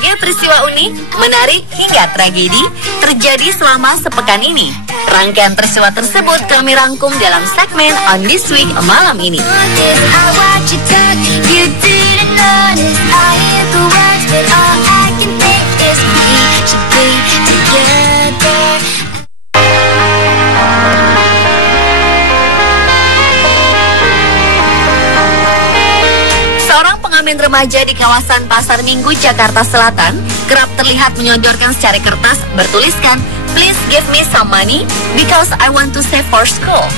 Berbagai peristiwa unik, menarik, hingga tragedi terjadi selama sepekan ini. Rangkaian peristiwa tersebut kami rangkum dalam segmen On This Week malam ini. Pengamen remaja di kawasan Pasar Minggu, Jakarta Selatan kerap terlihat menyodorkan secari kertas bertuliskan "Please give me some money because I want to save for school".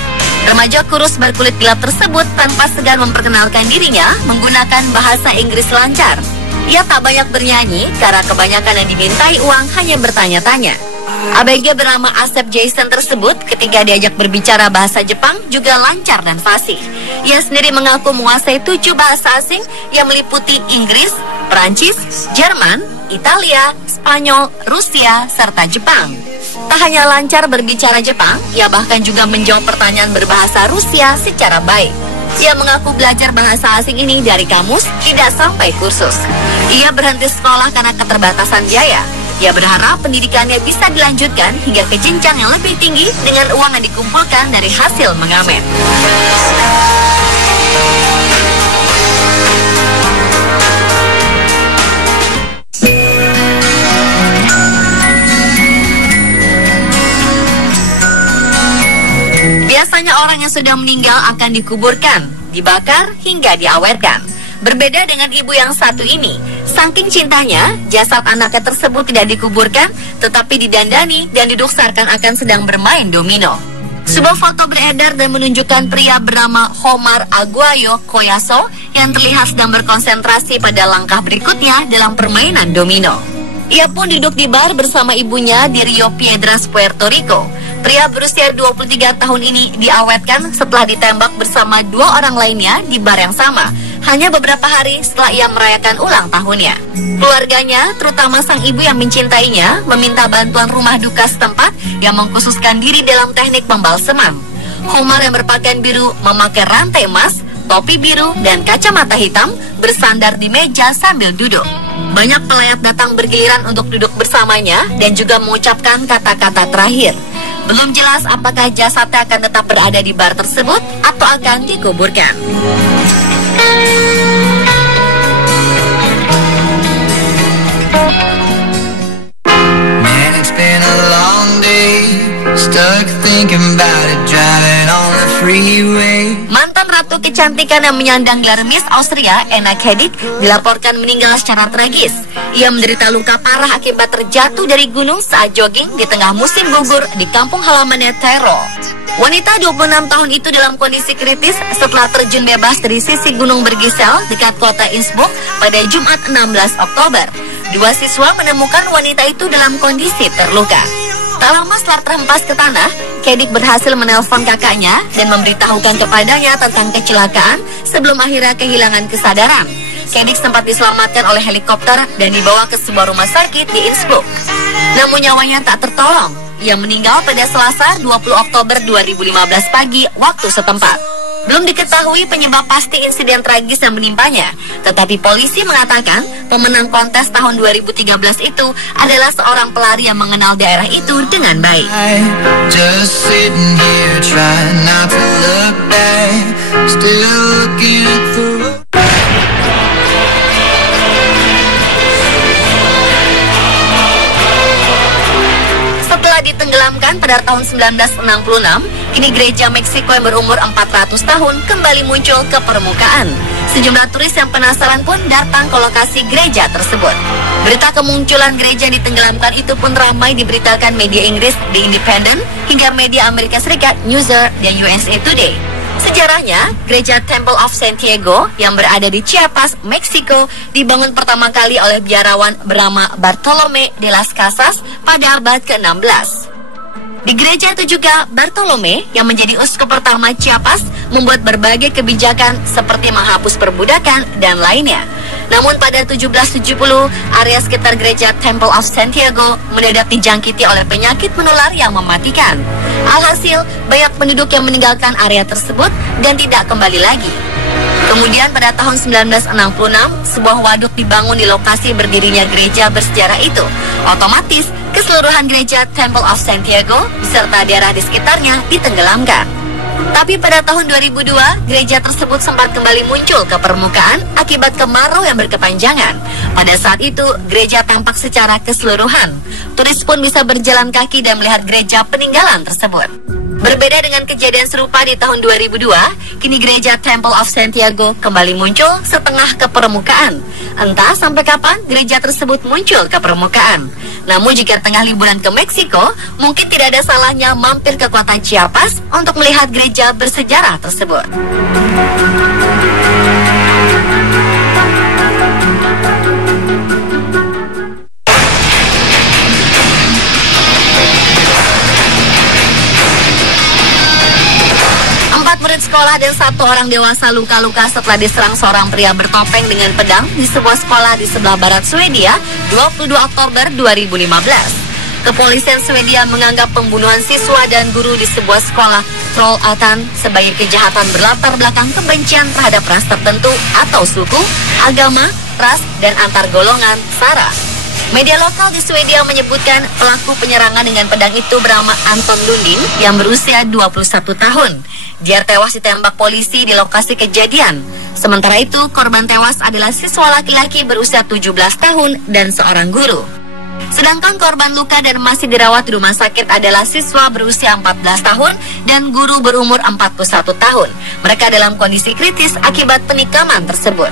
Remaja kurus berkulit gelap tersebut tanpa segan memperkenalkan dirinya menggunakan bahasa Inggris lancar. Ia tak banyak bernyanyi karena kebanyakan yang dimintai uang hanya bertanya-tanya. ABG bernama Asep Jason tersebut ketika diajak berbicara bahasa Jepang juga lancar dan fasih. Ia sendiri mengaku menguasai 7 bahasa asing yang meliputi Inggris, Perancis, Jerman, Italia, Spanyol, Rusia, serta Jepang. Tak hanya lancar berbicara Jepang, ia bahkan juga menjawab pertanyaan berbahasa Rusia secara baik. Ia mengaku belajar bahasa asing ini dari kamus, tidak sampai kursus. Ia berhenti sekolah karena keterbatasan biaya. Ia berharap pendidikannya bisa dilanjutkan hingga ke jenjang yang lebih tinggi dengan uang yang dikumpulkan dari hasil mengamen. Biasanya orang yang sudah meninggal akan dikuburkan, dibakar, hingga diawetkan. Berbeda dengan ibu yang satu ini, saking cintanya, jasad anaknya tersebut tidak dikuburkan, tetapi didandani dan diduksarkan akan sedang bermain domino. Sebuah foto beredar dan menunjukkan pria bernama Homar Aguayo Koyaso yang terlihat sedang berkonsentrasi pada langkah berikutnya dalam permainan domino. Ia pun duduk di bar bersama ibunya di Rio Piedras, Puerto Rico. Pria berusia 23 tahun ini diawetkan setelah ditembak bersama 2 orang lainnya di bar yang sama, hanya beberapa hari setelah ia merayakan ulang tahunnya. Keluarganya, terutama sang ibu yang mencintainya, meminta bantuan rumah duka setempat yang mengkhususkan diri dalam teknik pembalseman. Homar yang berpakaian biru memakai rantai emas, topi biru, dan kacamata hitam bersandar di meja sambil duduk. Banyak pelayat datang bergiliran untuk duduk bersamanya dan juga mengucapkan kata-kata terakhir. Belum jelas apakah jasadnya akan tetap berada di bar tersebut atau akan dikuburkan. Man, it's been a long day, stuck thinking about it, driving on the freeway. Mantan ratu kecantikan yang menyandang gelar Miss Austria, Anna Kedig, dilaporkan meninggal secara tragis. Ia menderita luka parah akibat terjatuh dari gunung saat jogging di tengah musim gugur di kampung halamannya Tyrol. Wanita 26 tahun itu dalam kondisi kritis setelah terjun bebas dari sisi gunung bergisel dekat kota Innsbruck pada Jumat 16 Oktober. 2 siswa menemukan wanita itu dalam kondisi terluka. Tak lama setelah terhempas ke tanah, Kedig berhasil menelpon kakaknya dan memberitahukan kepadanya tentang kecelakaan sebelum akhirnya kehilangan kesadaran. Kedig sempat diselamatkan oleh helikopter dan dibawa ke sebuah rumah sakit di Innsbruck. Namun nyawanya tak tertolong. Ia meninggal pada Selasa 20 Oktober 2015 pagi waktu setempat. Belum diketahui penyebab pasti insiden tragis yang menimpanya, tetapi polisi mengatakan pemenang kontes tahun 2013 itu adalah seorang pelari yang mengenal daerah itu dengan baik. Just sitting here trying not to look back, still looking at the road. Ditenggelamkan pada tahun 1966, kini gereja Meksiko yang berumur 400 tahun kembali muncul ke permukaan. Sejumlah turis yang penasaran pun datang ke lokasi gereja tersebut. Berita kemunculan gereja ditenggelamkan itu pun ramai diberitakan media Inggris The Independent hingga media Amerika Serikat Newser dan USA Today. Sejarahnya, gereja Temple of Santiago yang berada di Chiapas, Meksiko, dibangun pertama kali oleh biarawan bernama Bartolomé de las Casas pada abad ke-16. Di gereja itu juga Bartolomé yang menjadi uskup pertama Chiapas membuat berbagai kebijakan seperti menghapus perbudakan dan lainnya. Namun pada 1770, area sekitar gereja Temple of Santiago mendadak dijangkiti oleh penyakit menular yang mematikan. Alhasil, banyak penduduk yang meninggalkan area tersebut dan tidak kembali lagi. Kemudian pada tahun 1966, sebuah waduk dibangun di lokasi berdirinya gereja bersejarah itu. Otomatis, keseluruhan gereja Temple of Santiago beserta daerah di sekitarnya ditenggelamkan. Tapi pada tahun 2002, gereja tersebut sempat kembali muncul ke permukaan akibat kemarau yang berkepanjangan. Pada saat itu, gereja tampak secara keseluruhan. Turis pun bisa berjalan kaki dan melihat gereja peninggalan tersebut. Berbeda dengan kejadian serupa di tahun 2002, kini gereja Temple of Santiago kembali muncul setengah ke permukaan. Entah sampai kapan gereja tersebut muncul ke permukaan. Namun jika tengah liburan ke Meksiko, mungkin tidak ada salahnya mampir ke kota Chiapas untuk melihat gereja bersejarah tersebut. Murid sekolah dan 1 orang dewasa luka-luka setelah diserang seorang pria bertopeng dengan pedang di sebuah sekolah di sebelah barat Swedia 22 Oktober 2015. Kepolisian Swedia menganggap pembunuhan siswa dan guru di sebuah sekolah Trollhättan sebagai kejahatan berlatar belakang kebencian terhadap ras tertentu atau suku, agama, ras, dan antar golongan SARA. Media lokal di Swedia menyebutkan pelaku penyerangan dengan pedang itu bernama Anton Lundin yang berusia 21 tahun. Dia tewas ditembak polisi di lokasi kejadian. Sementara itu, korban tewas adalah siswa laki-laki berusia 17 tahun dan seorang guru. Sedangkan korban luka dan masih dirawat di rumah sakit adalah siswa berusia 14 tahun dan guru berumur 41 tahun. Mereka dalam kondisi kritis akibat penikaman tersebut.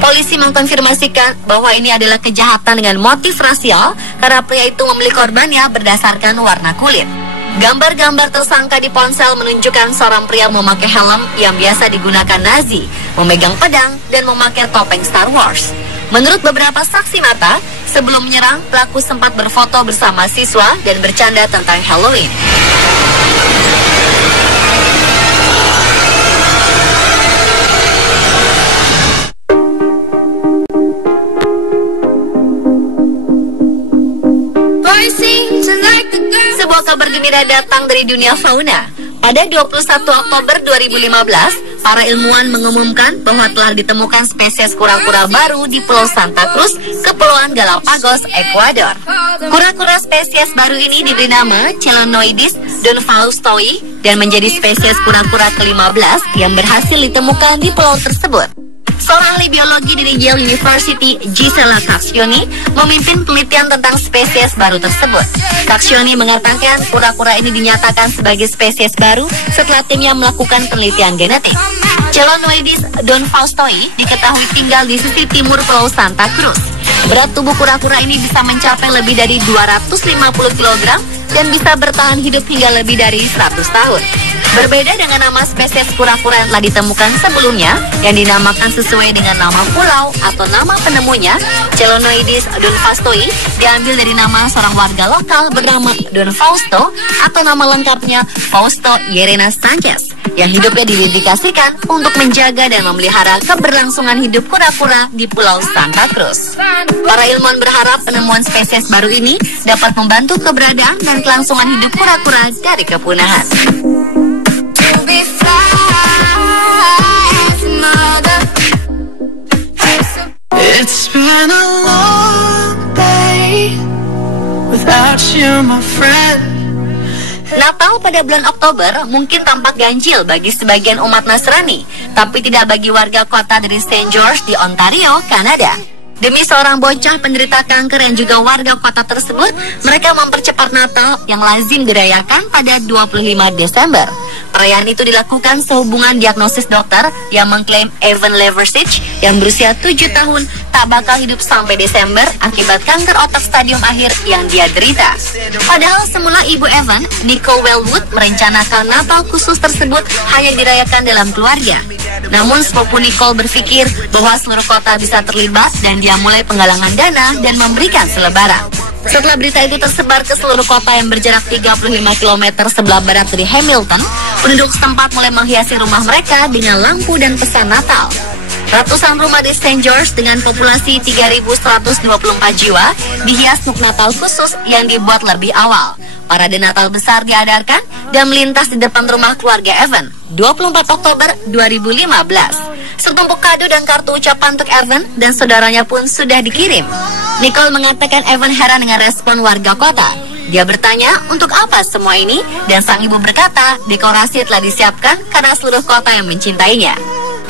Polisi mengkonfirmasikan bahwa ini adalah kejahatan dengan motif rasial karena pria itu memilih korbannya berdasarkan warna kulit. Gambar-gambar tersangka di ponsel menunjukkan seorang pria memakai helm yang biasa digunakan Nazi, memegang pedang, dan memakai topeng Star Wars. Menurut beberapa saksi mata, sebelum menyerang, pelaku sempat berfoto bersama siswa dan bercanda tentang Halloween. Sebuah kabar gembira datang dari dunia fauna. Pada 21 Oktober 2015, para ilmuwan mengumumkan bahwa telah ditemukan spesies kura-kura baru di Pulau Santa Cruz, Kepulauan Galapagos, Ekuador. Kura-kura spesies baru ini diberi nama Chelonoidis donfaustoi dan menjadi spesies kura-kura ke-15 yang berhasil ditemukan di pulau tersebut. Seorang ahli biologi dari Yale University, Gisela Cacchioni, memimpin penelitian tentang spesies baru tersebut. Cacchioni mengatakan kura-kura ini dinyatakan sebagai spesies baru setelah timnya melakukan penelitian genetik. Chelonoidis donfaustoi diketahui tinggal di sisi timur Pulau Santa Cruz. Berat tubuh kura-kura ini bisa mencapai lebih dari 250 kg dan bisa bertahan hidup hingga lebih dari 100 tahun. Berbeda dengan nama spesies kura-kura yang telah ditemukan sebelumnya, yang dinamakan sesuai dengan nama pulau atau nama penemunya, Chelonoidis donfaustoi diambil dari nama seorang warga lokal bernama Don Fausto atau nama lengkapnya Fausto Llerena Sanchez, yang hidupnya didedikasikan untuk menjaga dan memelihara keberlangsungan hidup kura-kura di Pulau Santa Cruz. Para ilmuwan berharap penemuan spesies baru ini dapat membantu keberadaan dan kelangsungan hidup kura-kura dari kepunahan. It's been a long day without you, my friend. Natal pada bulan Oktober mungkin tampak ganjil bagi sebagian umat Nasrani, tapi tidak bagi warga kota dari St. George di Ontario, Kanada. Demi seorang bocah penderita kanker yang juga warga kota tersebut, mereka mempercepat Natal yang lazim dirayakan pada 25 Desember. Perayaan itu dilakukan sehubungan diagnosis dokter yang mengklaim Evan Leversich yang berusia 7 tahun tak bakal hidup sampai Desember akibat kanker otak stadium akhir yang dia derita. Padahal semula ibu Evan, Nicole Wellwood, merencanakan Natal khusus tersebut hanya dirayakan dalam keluarga. Namun sepupu Nicole berpikir bahwa seluruh kota bisa terlibat dan dia mulai penggalangan dana dan memberikan selebaran. Setelah berita itu tersebar ke seluruh kota yang berjarak 35 km sebelah barat dari Hamilton, penduduk setempat mulai menghiasi rumah mereka dengan lampu dan pesan Natal. Ratusan rumah di St. George dengan populasi 3.124 jiwa dihias untuk Natal khusus yang dibuat lebih awal. Parade Natal besar diadakan dan melintas di depan rumah keluarga Evan 24 Oktober 2015. Setumpuk kado dan kartu ucapan untuk Evan dan saudaranya pun sudah dikirim. Nicole mengatakan Evan heran dengan respon warga kota. Dia bertanya untuk apa semua ini, dan sang ibu berkata dekorasi telah disiapkan karena seluruh kota yang mencintainya.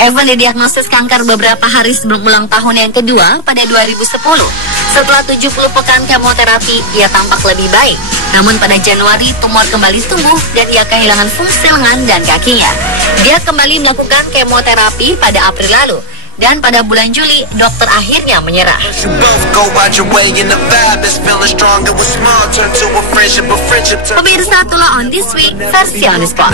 Evan didiagnosis kanker beberapa hari sebelum ulang tahun yang kedua pada 2010. Setelah 70 pekan kemoterapi, ia tampak lebih baik. Namun pada Januari, tumor kembali tumbuh dan ia kehilangan fungsi lengan dan kakinya. Dia kembali melakukan kemoterapi pada April lalu. Dan pada bulan Juli, dokter akhirnya menyerah. Pemirsa, itulah On This Week versi On The Spot.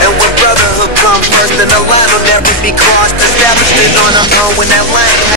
And when brotherhood comes first, then the line will never be crossed. Established on our own when that line